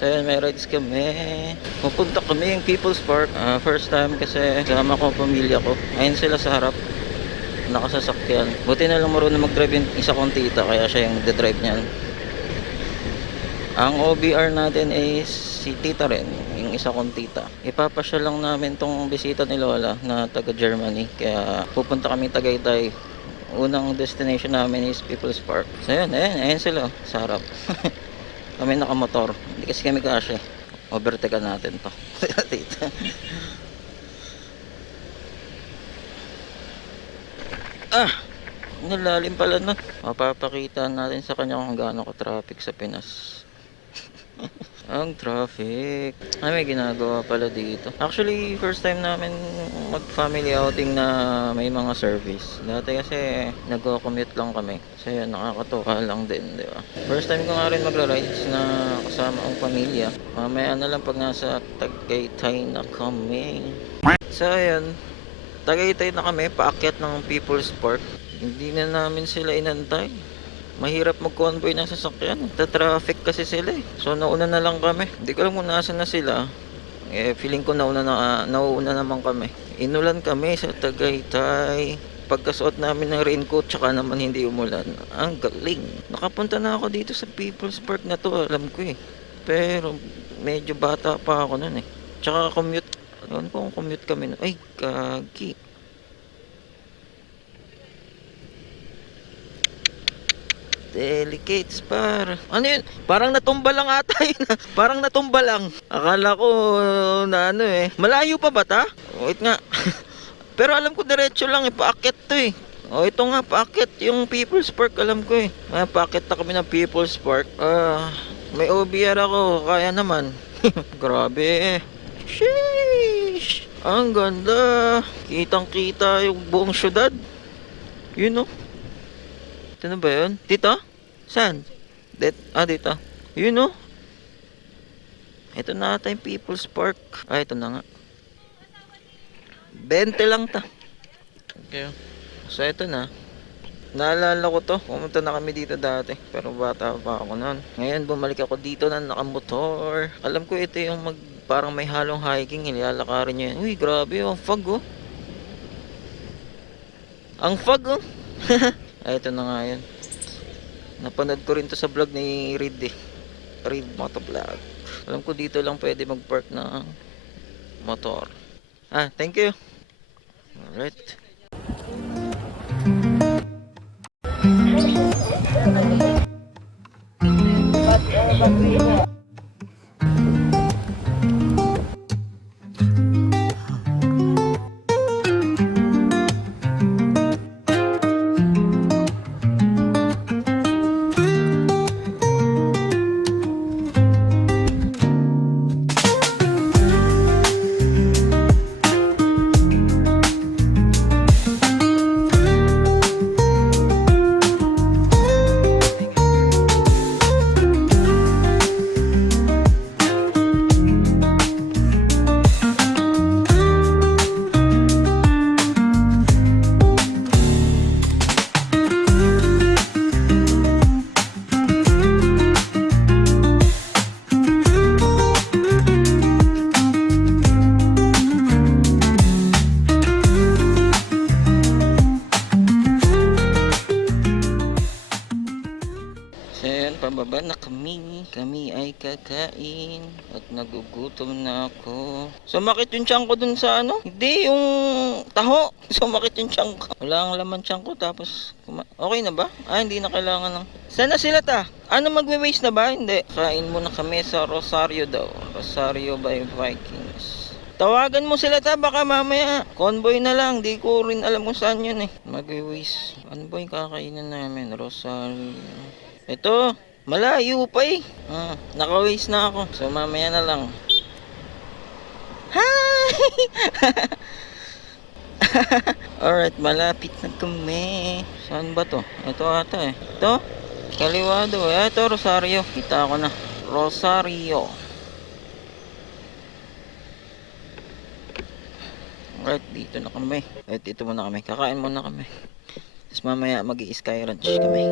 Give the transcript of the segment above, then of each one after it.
So yun, may rides kami. Pupunta kami yung People's Park. First time kasi kasama ko ang pamilya ko. Ayun sila sa harap. Nakasasakyan. Buti na lang marunong mag-drive yung isa kong tita. Kaya siya yung de-drive niyan. Ang OBR natin is si tita rin. Yung isa kong tita. Ipapasya lang namin tong bisita ni Lola na taga Germany. Kaya pupunta kami Tagaytay. Unang destination namin is People's Park. So yun, ayun sila sa harap. Kami nakamotor. Hindi kasi kami kasya. Overtake natin to. Tita. Nalalim pala nun. Mapapakita natin sa kanya kung gaano ka-traffic sa Pinas. Ang traffic. May ginagawa pala dito. Actually, first time namin mag-family outing na may mga service. Dati kasi nag-commute lang kami. So yun, nakakatuwa lang din, di ba? First time ko nga rin magra-rides na kasama ang pamilya. Mamaya na lang pag nasa Tagaytay na kami. So yun, Tagaytay na kami, paakyat ng People's Park. Hindi na namin sila inantay. Mahirap mag-convoy ng sasakyan. Ta-traffic kasi sila eh. So nauna na lang kami. Hindi ko alam kung nasaan na sila. Feeling ko nauuna naman kami. Inulan kami sa Tagaytay. Pagkasuot namin ng raincoat, tsaka naman hindi umulan. Ang galing. Nakapunta na ako dito sa People's Park na to, alam ko eh. Pero medyo bata pa ako nun eh. Tsaka commute. Ewan ko kung commute kami. Ay, kagi. Delicates par. Ano yun? Parang natumba lang ata yun. Parang natumba lang. Akala ko na ano eh. Malayo pa ba ta? Wait nga. Pero alam ko diretso lang eh. Paakyat to eh. Ito nga paakyat yung People's Park. Alam ko eh. Paakyat na kami ng People's Park. May OBR ako. Kaya naman. Grabe eh. Sheesh. Ang ganda. Kitang kita yung buong syudad. Yun oh. Ito na ba yun? Dito? Saan? Dito. Yun o. Ito na ata yung People's Park. Ito na nga. 20 lang ta. Okay. So ito na. Naalala ko to. Pumunta na kami dito dati. Pero bata pa ako noon. Ngayon bumalik ako dito na nakamotor. Alam ko ito yung parang may halong hiking. Nilalakarin nyo yan. Uy, grabe oh. Fog oh. Ang fog oh. Ito na nga yun. Napanood ko rin to sa vlog ni Reed eh. Reed Motovlog. Alam ko dito lang pwede mag-park ng motor. Thank you. Alright. Pababa na kami. Kami ay kakain. At nagugutom na ako. Sumakit yung tiyan ko dun sa ano? Hindi, yung taho. Sumakit yung tiyan ko. Wala ang laman tiyan ko. Tapos, okay na ba? Hindi na kailangan ng... Sana sila ta? Ano, magwe-waste na ba? Hindi. Kain muna kami sa Rosario daw. Rosario by Vikings. Tawagan mo sila ta, baka mamaya convoy na lang, di ko rin alam kung saan yun eh. Mag-waste. Ano ba yung kakainan namin? Rosario. Ito, malayo pa eh. Naka-waste na ako. So mamaya na lang. Hi! Alright, malapit na kami. Saan ba to? Ito ata eh. Ito? Kaliwa daw. Ito, Rosario. Kita ko na. Rosario. Alright, dito na kami. Dito muna kami. Kakain muna kami. Tapos mamaya mag-i-sky ranch kami.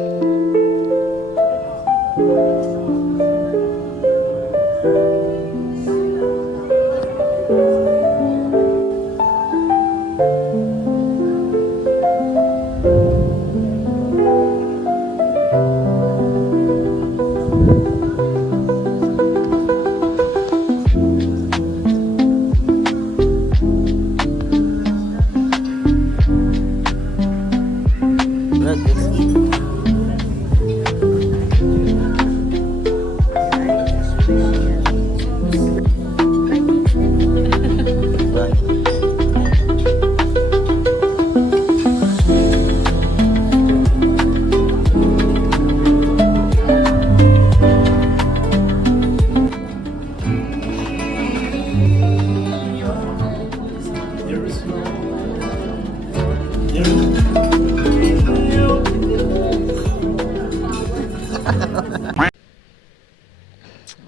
Let's eat.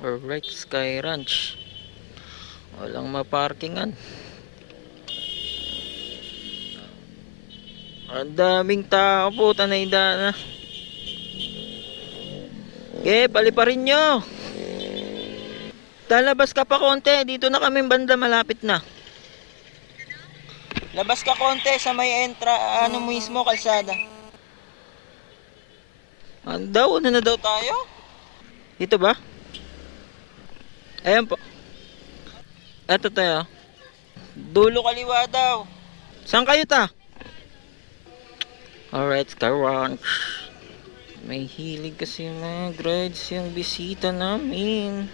Alright, Sky Ranch. Walang maparkingan. Ang daming tao po, tanay na. Okay, paliparin nyo. Talabas ka pa konti, dito na kami banda, malapit na. Labas ka konti sa may ano mismo, kalsada. Daw, ano na daw tayo? Dito ba? Ayan po. Eto tayo. Dulo kaliwa daw. Saan kayo ta? Alright, Sky Ranch. May hilig kasi mag-rides yung bisita namin.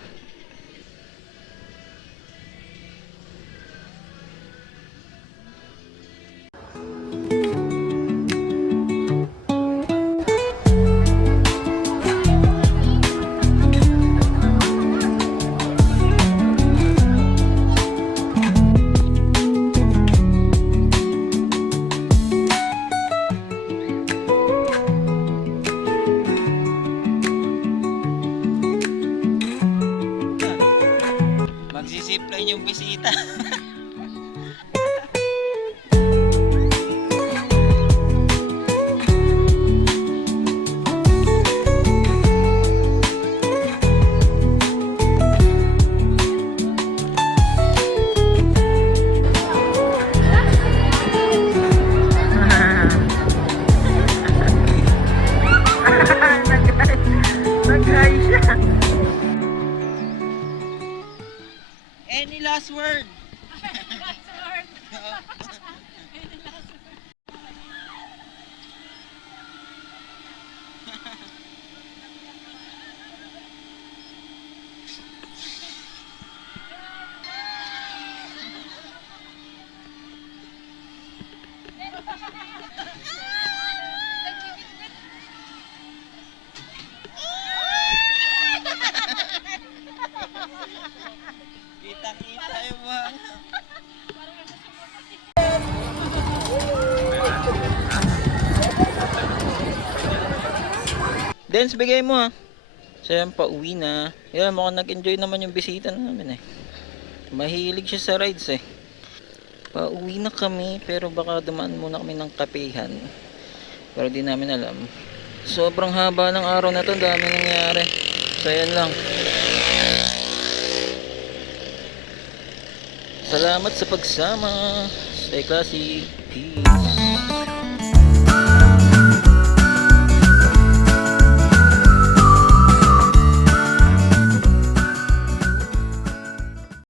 Magsisipline yung bisita. Nag-hi siya. Any last word? Kita-kita yung mga... Dance, bigay mo ha. So yan, pauwi na. Yan, mukhang nag-enjoy naman yung bisita namin eh. Mahilig siya sa rides eh. Pauwi na kami, pero baka dumaan muna kami ng kapehan. Pero di namin alam. Sobrang haba ng araw na to, dami nangyari. So yan lang. Salamat sa pagsama. Stay classy. Peace.